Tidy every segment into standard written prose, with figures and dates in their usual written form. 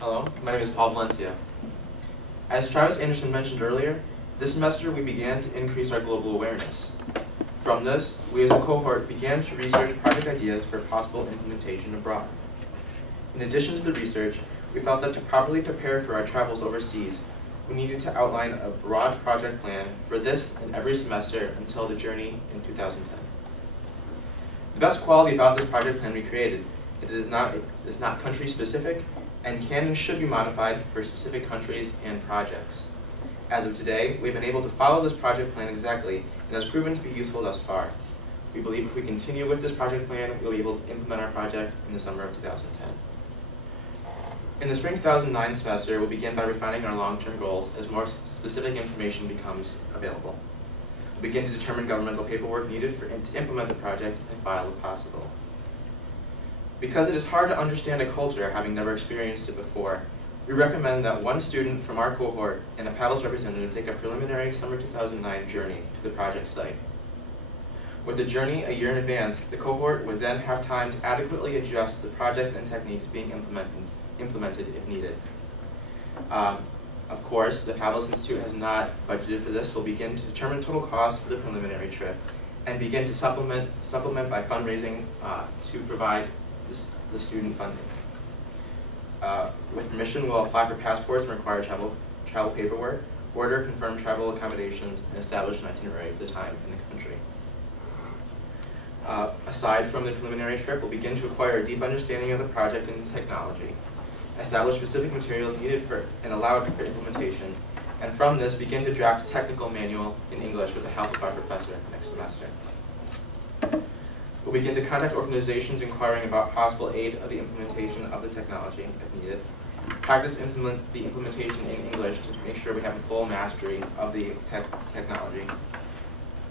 Hello, my name is Pavlis. As Travis Anderson mentioned earlier, this semester we began to increase our global awareness. From this, we as a cohort began to research project ideas for possible implementation abroad. In addition to the research, we felt that to properly prepare for our travels overseas, we needed to outline a broad project plan for this and every semester until the journey in 2010. The best quality about this project plan we created is it is not country specific and can and should be modified for specific countries and projects. As of today, we've been able to follow this project plan exactly and has proven to be useful thus far. We believe if we continue with this project plan, we'll be able to implement our project in the summer of 2010. In the spring 2009 semester, we'll begin by refining our long-term goals as more specific information becomes available. We'll begin to determine governmental paperwork needed to implement the project and file if possible. Because it is hard to understand a culture having never experienced it before, we recommend that one student from our cohort and a Pavlis representative take a preliminary summer 2009 journey to the project site. With the journey a year in advance, the cohort would then have time to adequately adjust the projects and techniques being implemented if needed. Of course, the Pavlis Institute has not budgeted for this. We'll begin to determine total costs for the preliminary trip and begin to supplement by fundraising to provide the student funding. With permission, we'll apply for passports and require travel paperwork, order confirmed travel accommodations, and establish an itinerary for the time in the country. Aside from the preliminary trip, we'll begin to acquire a deep understanding of the project and the technology, establish specific materials needed and allowed for implementation, and from this begin to draft a technical manual in English with the help of our professor next semester. We'll begin to contact organizations inquiring about possible aid of the implementation of the technology if needed, practice the implementation in English to make sure we have a full mastery of the technology,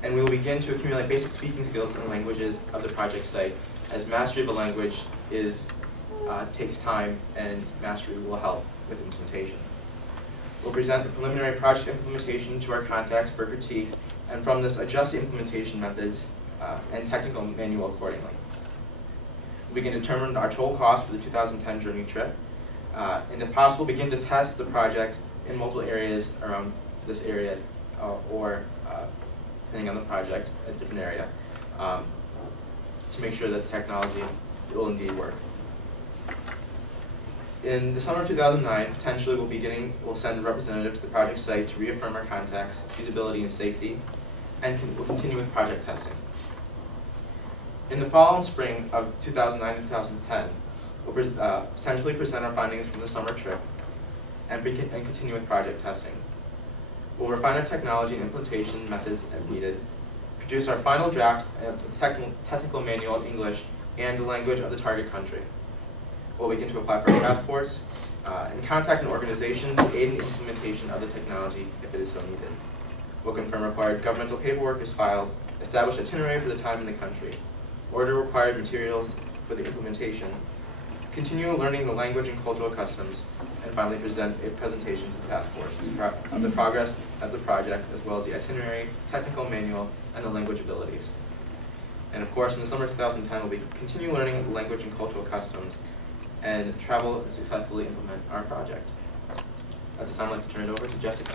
and we will begin to accumulate basic speaking skills in the languages of the project site, as mastery of a language takes time and mastery will help with implementation. We'll present the preliminary project implementation to our contacts for critique, and from this adjust the implementation methods and technical manual accordingly. We can determine our total cost for the 2010 journey trip, and if possible begin to test the project in multiple areas around this area or depending on the project, a different area, to make sure that the technology will indeed work. In the summer of 2009, potentially we'll send a representative to the project site to reaffirm our contacts, feasibility, and safety, and we'll continue with project testing. In the fall and spring of 2009 and 2010, we'll potentially present our findings from the summer trip and continue with project testing. We'll refine our technology and implementation methods if needed, produce our final draft of the technical manual in English and the language of the target country. We'll begin to apply for passports and contact an organization to aid in the implementation of the technology if it is so needed. We'll confirm required governmental paperwork is filed, establish itinerary for the time in the country, order required materials for the implementation, continue learning the language and cultural customs, and finally present a presentation to the task force of the progress of the project, as well as the itinerary, technical manual, and the language abilities. And of course, in the summer of 2010, we'll continue learning the language and cultural customs and travel and successfully implement our project. At this time, I'd like to turn it over to Jessica.